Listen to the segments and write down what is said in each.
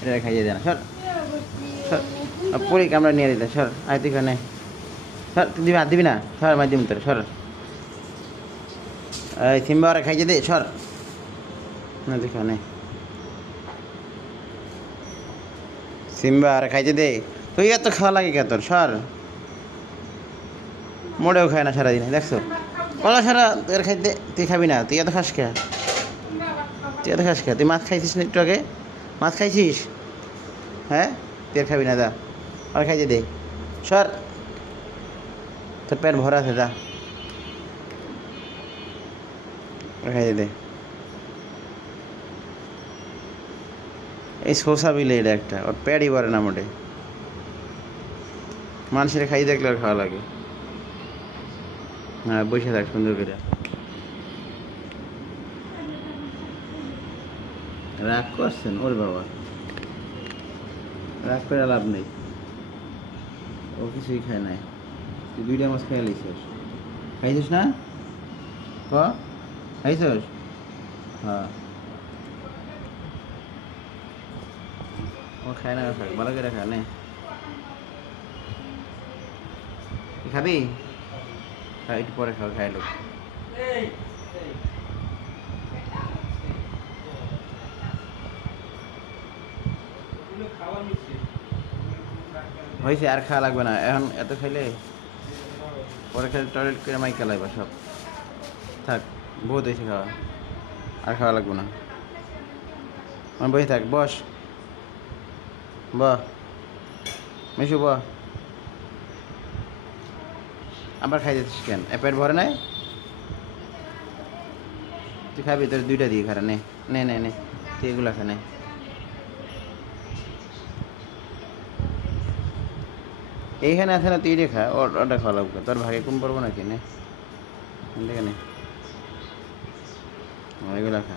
এটা খাইয়ে দে না সর সর পরি আমরা নিয়ে দিতে সর আয় তুই এখানে সর তুই দিবি দিবি না সর মাই দিম তোর সর এই সিম্বা ওরা খাইয়ে দে সর না তুই খানে সিম্বা আর খাইতে দে তুই এত খাওয়া লাগে কে তোর সর মোড়েও খায় না সারাদিন দেখছো কলা সারা তোর খাইতে তুই খাবি না তুই এত খাস খা তুই এত খাস খা তুই মাছ খাইছিস না একটু আগে মাছ খাইছিস হ্যাঁ তুই আর খাবি না দা আর খাইতে দে সর তোর পেট ভরা আছে দা খাইতে দে এই শোষা বিলে এটা একটা ওর পেটই ভরে না মোটে মানুষের খাই দেখলে আর খাওয়া লাগে হ্যাঁ বসে থাক সুন্দর করে রাগ করছেন ওর বাবা রাগ করে লাভ নেই ও কিছুই খায় নাই তুই 2টা মাছ খেয়ে লিছিস খাইছিস না ক খাইছিস হ্যাঁ ও খায় না খায় ভালো করে খা নে খাবি একটু পরে খাও খাই লোক হয়েছে আর খাওয়া লাগবে না এখন এত খাইলে পরে খাইলে টয়লেট করে মাইকা লাগবে সব থাক বহুত হয়েছে খাওয়া আর খাওয়া লাগবে না বসে থাক বস ব মিশু ব আবার খাই দিচ্ছিস কেন পেট ভরে নাই তুই খাবি তোর 2টা দিয়ে খারা নে নে নে নে তুই এগুলো খা নে এইখানে আছে না তুই রেখা ওটা খাওয়া লাগবে তোর ভাগে কম পড়বো নাকি নে দেখে নে এগুলো খা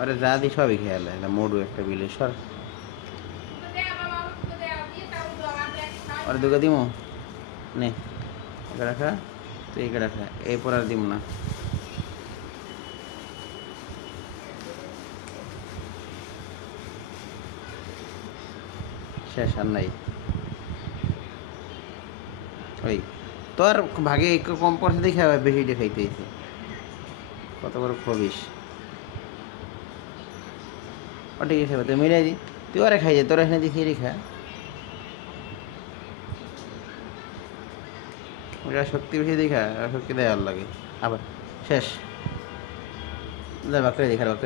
আরে যা দি সবই খেয়াল এটা মোড়ু একটা বিলে সর আর 2টা দিমো নে এটা রাখা তুই এটা রাখা এরপর আর দিব না শেষ আর নাই ওই তোর ভাগে একটু কম পড়ছে দেখে বেশিটা খাইতে হয়েছে কত বড় খবিস ও ঠিক আছে তুই মিলাই দি তুই ওরা খাই তোর এখানে দিছি রেখা ওটা শক্তি বেশি দেখা শক্তি দেয় আর লাগে আবার শেষ বাকরে দেখার বাকরে